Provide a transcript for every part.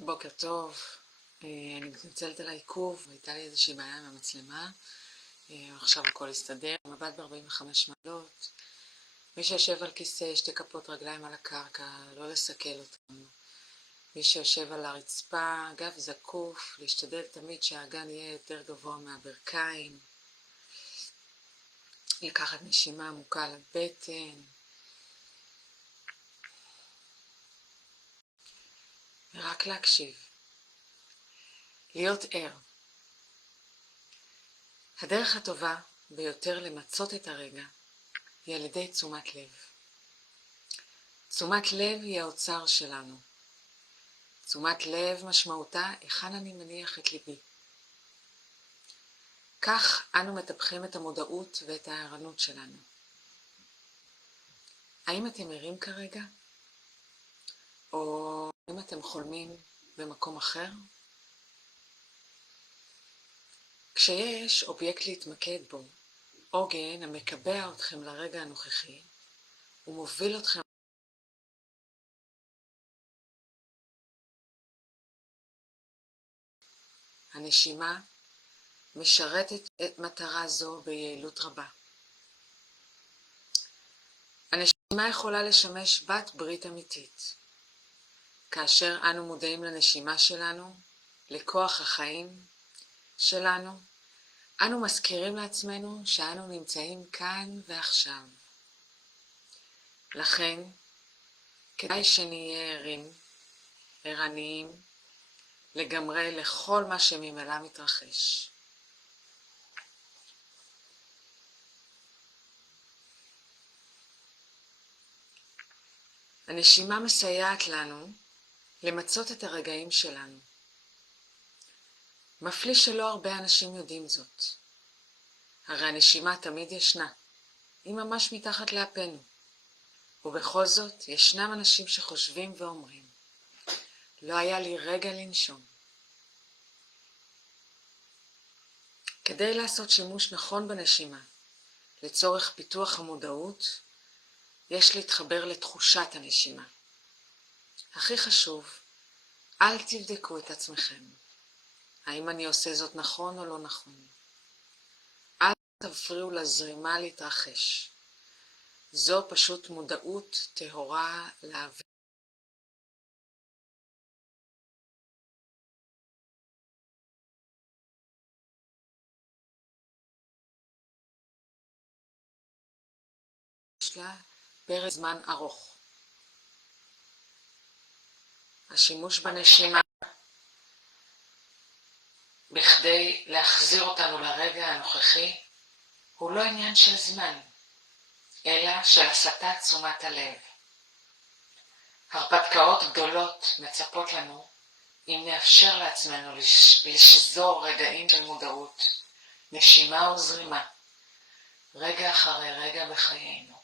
בוקר טוב, אני מתנצלת על העיכוב, הייתה לי איזושהי בעיה עם המצלמה, עכשיו הכל הסתדר, מבט ב-45 מעלות, מי שיושב על כיסא, שתי כפות רגליים על הקרקע, לא לסכל אותנו, מי שיושב על הרצפה, גב זקוף, להשתדל תמיד שהאגן יהיה יותר גבוה מהברכיים, לקחת נשימה עמוקה לבטן, ורק להקשיב, להיות ער. הדרך הטובה ביותר למצות את הרגע היא על ידי תשומת לב. תשומת לב היא האוצר שלנו. תשומת לב משמעותה היכן אני מניח את ליבי. כך אנו מטפחים את המודעות ואת הערנות שלנו. האם אתם ערים כרגע? או האם אתם חולמים במקום אחר? כשיש אובייקט להתמקד בו, עוגן המקבע אתכם לרגע הנוכחי, הוא מוביל אתכם הנשימה משרתת את מטרה זו ביעילות רבה. הנשימה יכולה לשמש בת ברית אמיתית. כאשר אנו מודעים לנשימה שלנו, לכוח החיים שלנו, אנו מזכירים לעצמנו שאנו נמצאים כאן ועכשיו. לכן, כדאי שנהיה ערים, ערניים, לגמרי לכל מה שממילא מתרחש. הנשימה מסייעת לנו למצות את הרגעים שלנו. מפליא שלא הרבה אנשים יודעים זאת. הרי הנשימה תמיד ישנה, היא ממש מתחת לאפנו. ובכל זאת ישנם אנשים שחושבים ואומרים, לא היה לי רגע לנשום. כדי לעשות שימוש נכון בנשימה, לצורך פיתוח המודעות, יש להתחבר לתחושת הנשימה. הכי חשוב, אל תבדקו את עצמכם. האם אני עושה זאת נכון או לא נכון? אל תפריעו לזרימה להתרחש. זו פשוט מודעות טהורה להבין. יש לה פרק זמן ארוך. השימוש בנשימה בכדי להחזיר אותנו לרגע הנוכחי הוא לא עניין של זמן, אלא של הסטת תשומת הלב. הרפתקאות גדולות מצפות לנו אם נאפשר לעצמנו לשזור רגעים של מודעות, נשימה וזרימה, רגע אחרי רגע בחיינו.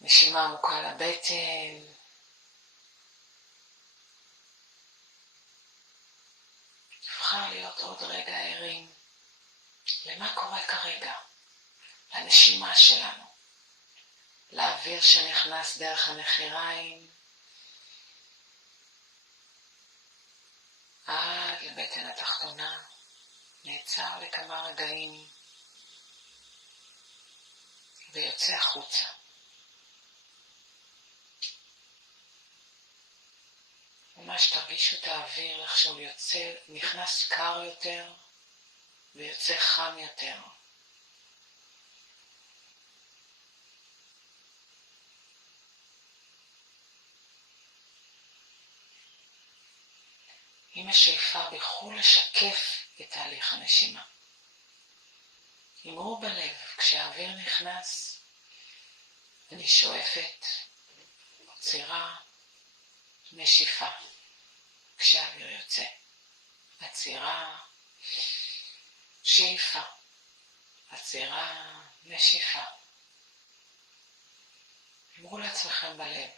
נשימה עמוקה לבטן, נבחר להיות עוד רגע ערים למה קורה כרגע, לנשימה שלנו, לאוויר שנכנס דרך הנחיריים, עד לבטן התחתונה, נעצר לכמה רגעים ויוצא החוצה. ממש תרגישו את האוויר איך שהוא יוצא, נכנס קר יותר ויוצא חם יותר. עם השאיפה בחרו לשקף את תהליך הנשימה. אמרו בלב, כשהאוויר נכנס, אני שואפת, עצירה, נשיפה. כשהאוויר יוצא, עצירה, שאיפה, עצירה, נשיפה. אמרו לעצמכם בלב,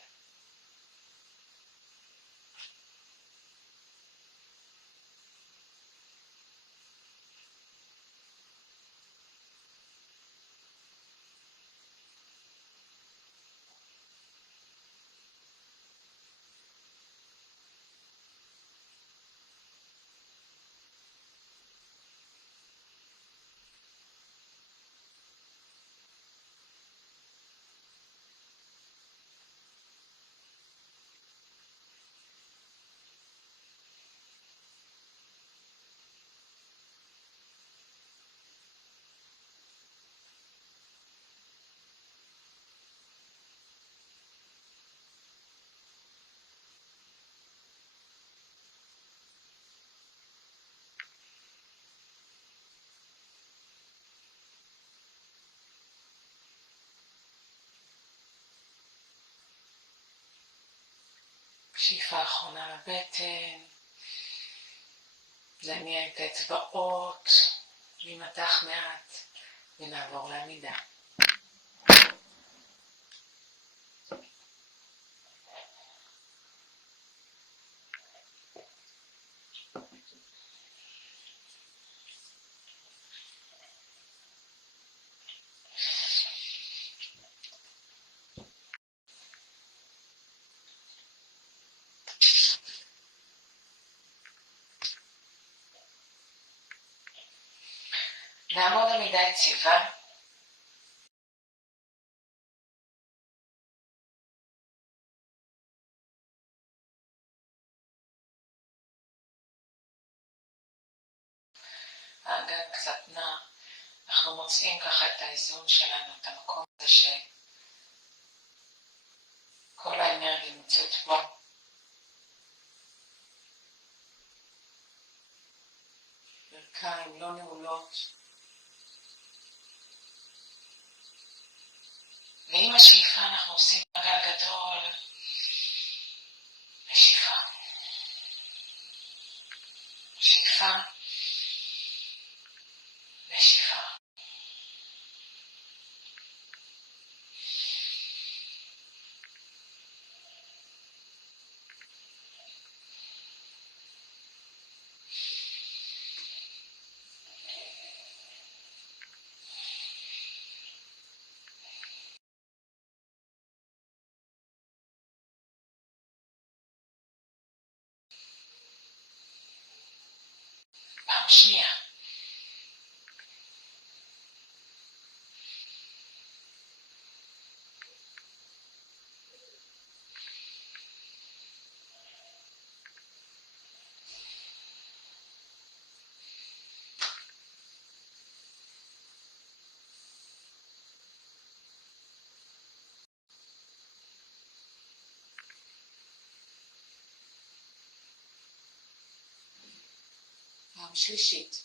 שאיפה אחרונה לבטן, להניע את האצבעות, להימתח מעט ונעבור לעמידה. נעמוד עמידה יציבה, האגן קצת נע, אנחנו מוצאים ככה את האיזון שלנו, את המקום הזה שכל האנרגיה נמצאת בו. ברכיים לא נעולות. ועם השאיפה אנחנו עושים מעגל גדול, ושאיפה. שאיפה, ושאיפה. פעם שנייה. פעם שלישית.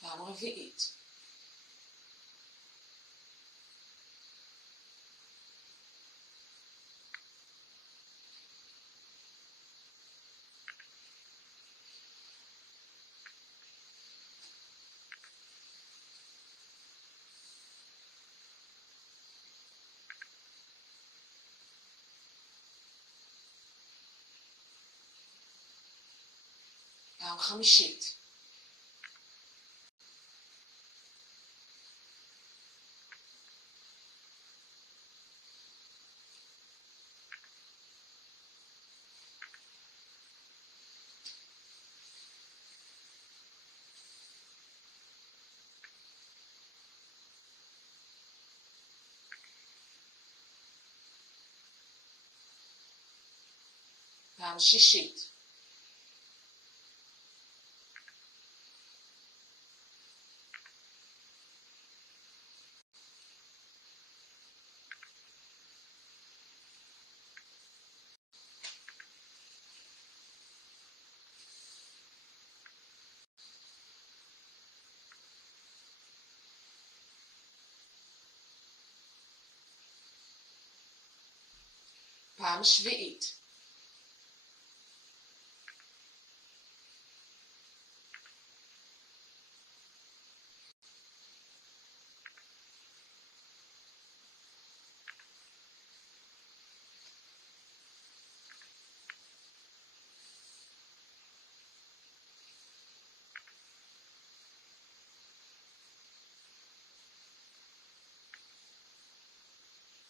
פעם רביעית. פעם חמישית. פעם שישית. פעם שביעית.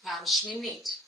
פעם שמינית.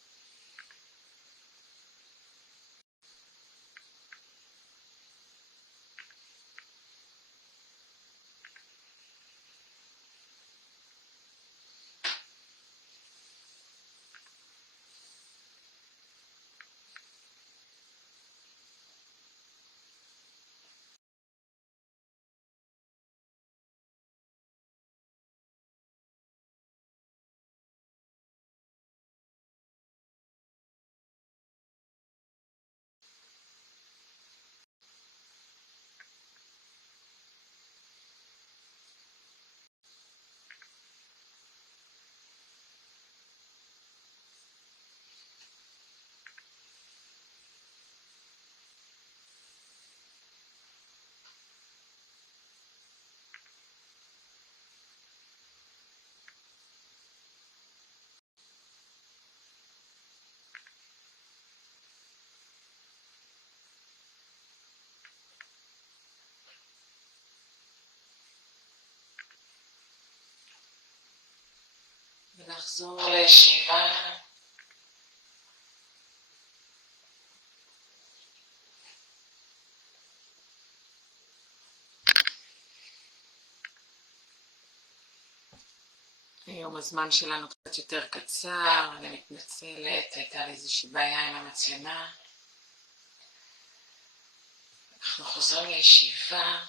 נחזור לישיבה. היום הזמן שלנו קצת יותר קצר, אני מתנצלת, הייתה לי איזושהי בעיה עם המצלמה. אנחנו חוזרים לישיבה.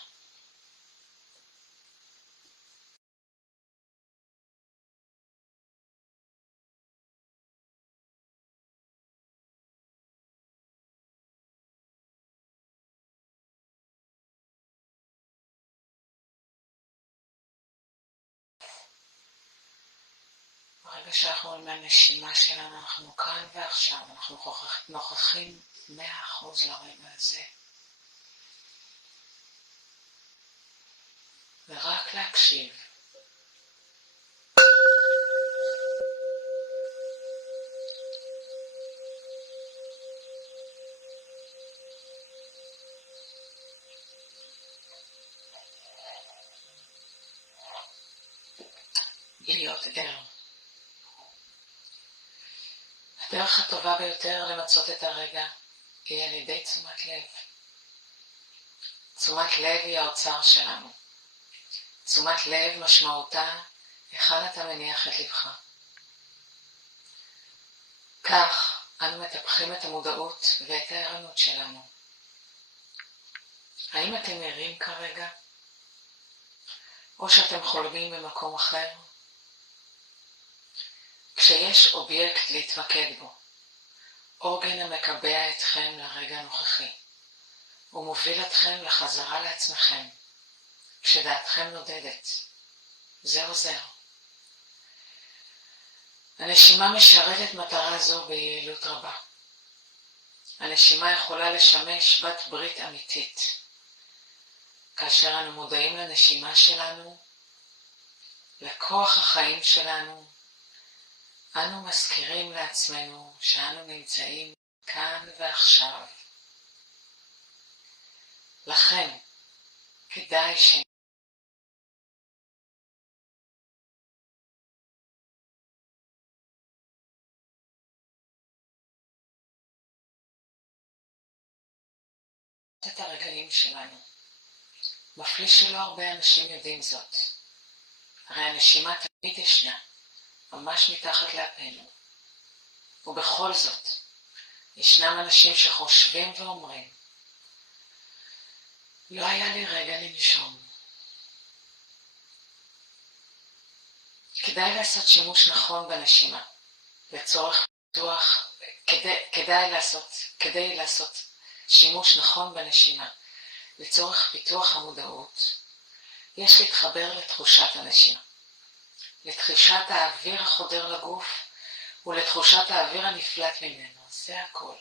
ברגע שאנחנו עם הנשימה שלנו, אנחנו כאן ועכשיו, אנחנו נוכחים 100% לרגע הזה. ורק להקשיב. להיות ער. הדרך הטובה ביותר למצות את הרגע היא על ידי תשומת לב. תשומת לב היא האוצר שלנו. תשומת לב משמעותה היכן אתה מניח את לבך. כך אנו מטפחים את המודעות ואת הערנות שלנו. האם אתם ערים כרגע? או שאתם חולמים במקום אחר? כשיש אובייקט להתמקד בו, עוגן המקבע אתכם לרגע הנוכחי, הוא מוביל אתכם לחזרה לעצמכם, כשדעתכם נודדת. זה עוזר. הנשימה משרתת מטרה זו ביעילות רבה. הנשימה יכולה לשמש בת ברית אמיתית. כאשר אנו מודעים לנשימה שלנו, לכוח החיים שלנו, אנו מזכירים לעצמנו שאנו נמצאים כאן ועכשיו. לכן, כדאי את הרגעים שלנו. מפליא שלא הרבה אנשים יודעים זאת. הרי הנשימה תמיד ישנה, ממש מתחת לאפינו. ובכל זאת, ישנם אנשים שחושבים ואומרים, לא היה לי רגע לנשום. כדאי לעשות שימוש נכון בנשימה, לצורך פיתוח, כדי לעשות שימוש נכון בנשימה, לצורך פיתוח המודעות, יש להתחבר לתחושת הנשימה, לתחושת האוויר החודר לגוף ולתחושת האוויר הנפלט ממנו. זה הכל.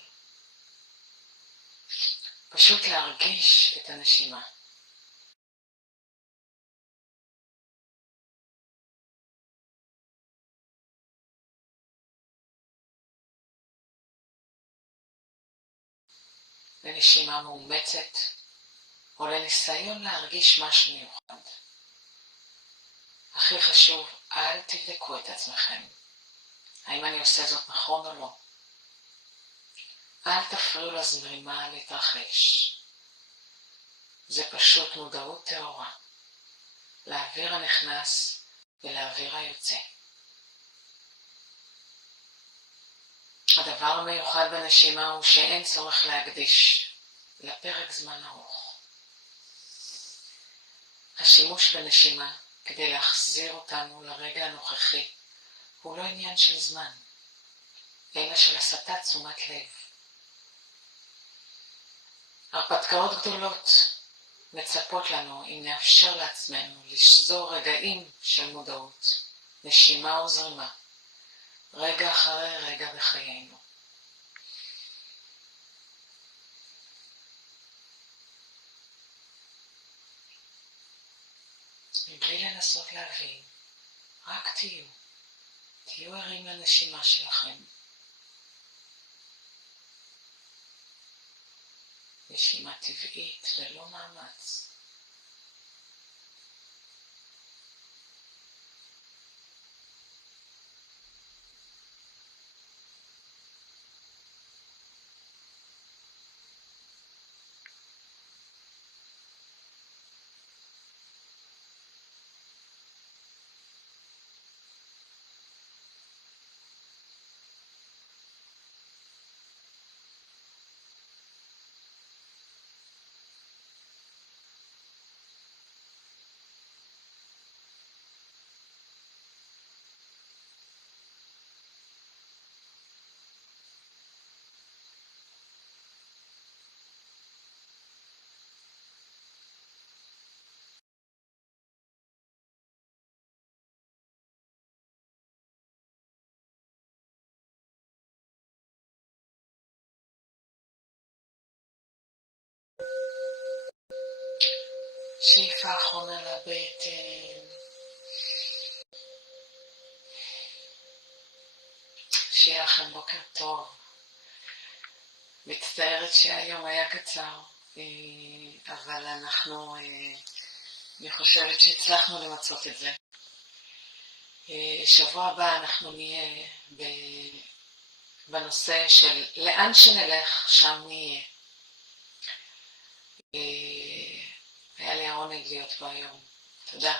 פשוט להרגיש את הנשימה. לנשימה מאומצת או לניסיון להרגיש משהו מיוחד. הכי חשוב, אל תבדקו את עצמכם. האם אני עושה זאת נכון או לא? אל תפריעו לזרימה להתרחש. זה פשוט מודעות טהורה, לאוויר הנכנס ולאוויר היוצא. הדבר המיוחד בנשימה הוא שאין צורך להקדיש לפרק זמן ארוך. השימוש בנשימה כדי להחזיר אותנו לרגע הנוכחי הוא לא עניין של זמן, אלא של הסטת תשומת לב. הרפתקאות גדולות מצפות לנו אם נאפשר לעצמנו לשזור רגעים של מודעות, נשימה וזרימה, רגע אחרי רגע בחיינו. מבלי לנסות להבין, רק תהיו ערים לנשימה שלכם. נשימה טבעית ללא מאמץ. שאיפה אחרונה לבטן. שיהיה לכם בוקר טוב. מצטערת שהיום היה קצר, אבל אני חושבת שהצלחנו למצות את זה. שבוע הבא אנחנו נהיה בנושא של לאן שנלך, שם נהיה. היה לי העונג להיות בו היום. תודה.